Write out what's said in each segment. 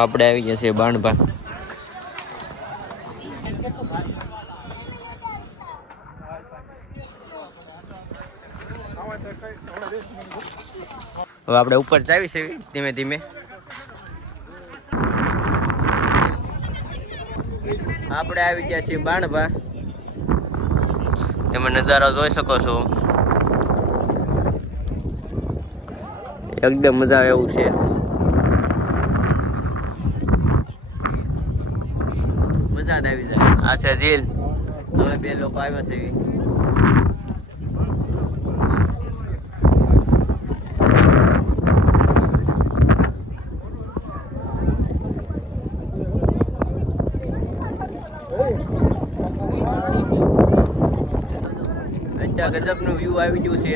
આપણે આવી ગયા છીએ બાણભા. હવે આપણે ઉપર જાવી છે ધીમે ધીમે. આપણે આવી ગયા છીએ બાણભા. તમે નજારો જોઈ શકો છો. એકદમ મજા આવે એવું છે. મજા જ આવી જાય. આ છે ઝીલ. હવે બે લોકો આવ્યા છે. અત્યારે ગજબનું વ્યૂ આવી ગયું છે.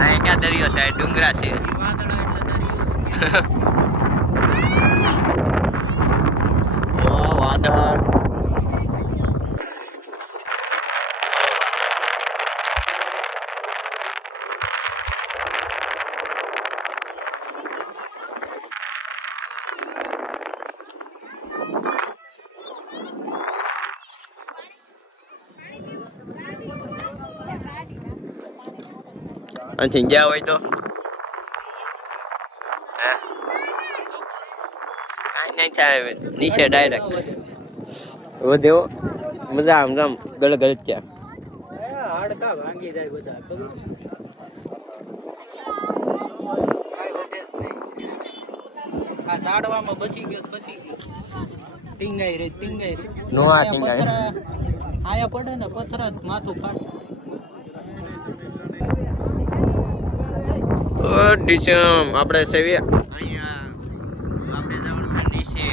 અહીં ક્યાં દરિયો છે? ડુંગરા છે. વાદળ. અહીંથી ગયા હોય તો કાંઈ નહીં થાય. નીચે ડાયરેક્ટ વધ્યો. મજા આમ આમ ગળ ગળ ત્યાં હાડકા ભાંગી જાય બધા. આ ઝાડવામાં બચી ગયો. ટીંગાઈ રે નો આ ટીંગાઈ આયા પડે ને પથરા માથું ફાટ. આપણે સેવી અહીંયા આપણે જવાનું છે નીચે.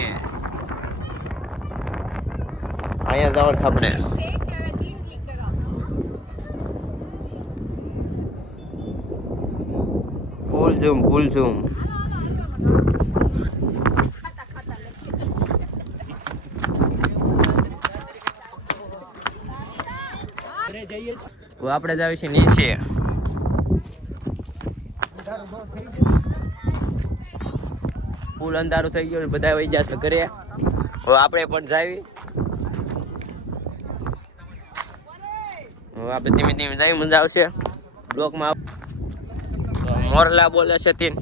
અહીંયા જવાનું છે આપણે. ફૂલ ઝૂમ. આપણે જાવી છે નીચે. ફૂલ અંધારું થઈ ગયું. બધા વહી જશે ઘરે. હવે આપણે પણ જાવી. હવે આપણે ધીમે ધીમે જઈ. મજા આવશે. બ્લોકમાં મોરલા બોલે છે તીન.